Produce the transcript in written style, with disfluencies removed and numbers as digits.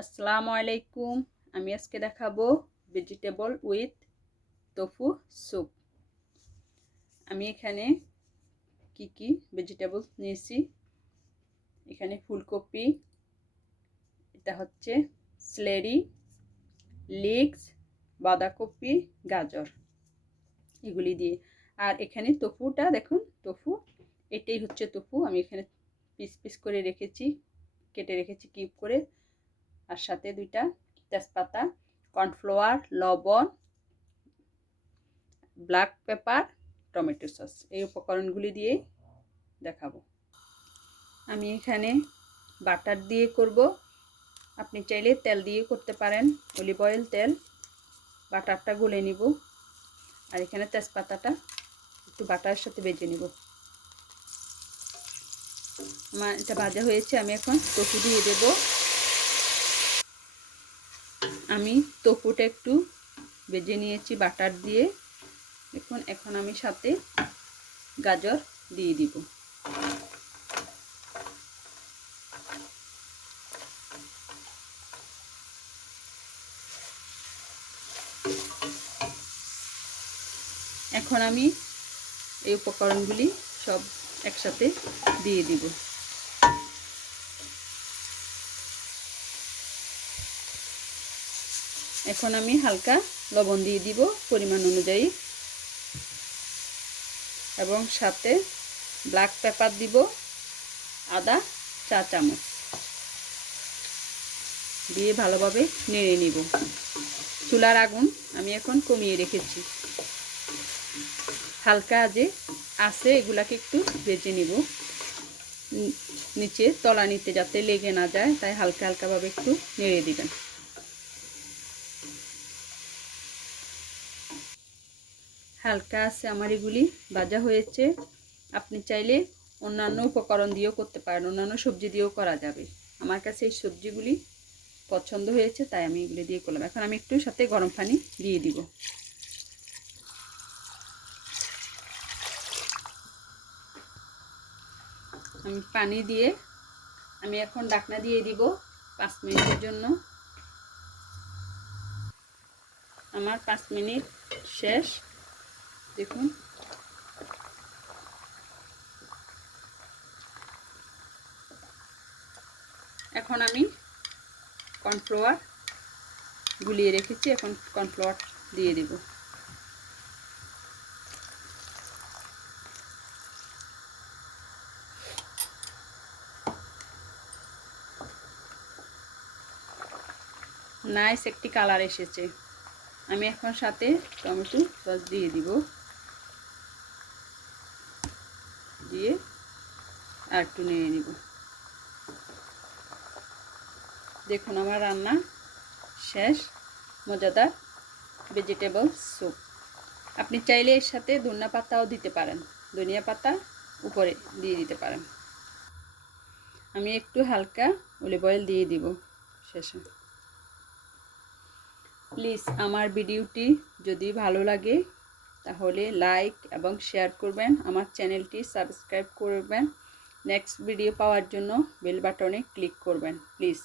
আসসালামু আলাইকুম। আমি আজকে দেখাবো ভেজিটেবল উইথ tofu স্যুপ। আমি এখানে কি ভেজিটেবলস নিয়েছি, এখানে ফুলকপি, এটা হচ্ছে সেলেরি, লিক্স, বাঁধাকপি, গাজর, এগুলি দিয়ে। আর এখানে tofuটা দেখুন, tofu এটাই হচ্ছে tofu। আমি এখানে পিস পিস করে রেখেছি, কেটে রেখেছি কিউব করে। আর সাথে দুইটা তেজপাতা, কর্নফ্লাওয়ার, লবণ, ব্ল্যাক পেপার, টমেটো সস, এই উপকরণগুলি দিয়ে দেখাবো। আমি এখানে বাটার দিয়ে করব, আপনি চাইলে তেল দিয়ে করতে পারেন, অলিভ অয়েল তেল। বাটারটা গলে নিব, আর এখানে তেজপাতাটা একটু বাটারের সাথে ভেজে নিব। আমার এটা ভাজা হয়েছে, আমি এখন tofu দিয়ে দেব। আমি tofuটা একটু ভেজে নিয়েছি বাটার দিয়ে। দেখুন, এখন আমি সাথে গাজর দিয়ে দিব। এখন আমি এই উপকরণগুলি সব একসাথে দিয়ে দিব। এখন আমি হালকা লবণ দিয়ে দিব পরিমাণ অনুযায়ী, এবং সাথে ব্ল্যাক পেপার দিব আধা চা চামচ, দিয়ে ভালোভাবে নেড়ে নিব। চুলার আগুন আমি এখন কমিয়ে রেখেছি। হালকা আছে এগুলাকে একটু ভেজে নিব, নিচে তলানিতে যাতে লেগে না যায়, তাই হালকা হালকাভাবে একটু নেড়ে দিবেন। হালকা আছে আমার এগুলি ভাজা হয়েছে। আপনি চাইলে অন্যান্য উপকরণ দিয়েও করতে পারেন, অন্যান্য সবজি দিয়েও করা যাবে। আমার কাছে এই সবজিগুলি পছন্দ হয়েছে, তাই আমি এগুলি দিয়ে করলাম। এখন আমি একটু সাথে গরম পানি দিয়ে দিব। আমি পানি দিয়ে আমি এখন ঢাকনা দিয়ে দিব 5 মিনিটের জন্য। আমার 5 মিনিট শেষ, দেখুন। এখন আমি কর্নফ্লাওয়ার গুলিয়ে রেখেছি, এখন কর্নফ্লাওয়ার দিয়ে দিব। নাইস একটি কালার এসেছে। আমি এখন সাথে টমেটো সস দিয়ে দিব, দিয়ে আর একটু নেড়ে নিব। দেখুন, আমার রান্না শেষ। মজাদার ভেজিটেবল স্যুপ। আপনি চাইলে এর সাথে ধনিয়া পাতাও দিতে পারেন, ধনিয়া পাতা উপরে দিয়ে দিতে পারেন। আমি একটু হালকা অলিভ অয়েল দিয়ে দিব শেষে। প্লিজ আমার ভিডিওটি যদি ভালো লাগে তাহলে লাইক এবং শেয়ার করবেন, আমার চ্যানেলটি সাবস্ক্রাইব করবেন, নেক্সট ভিডিও পাওয়ার জন্য বেল বাটনে ক্লিক করবেন প্লিজ।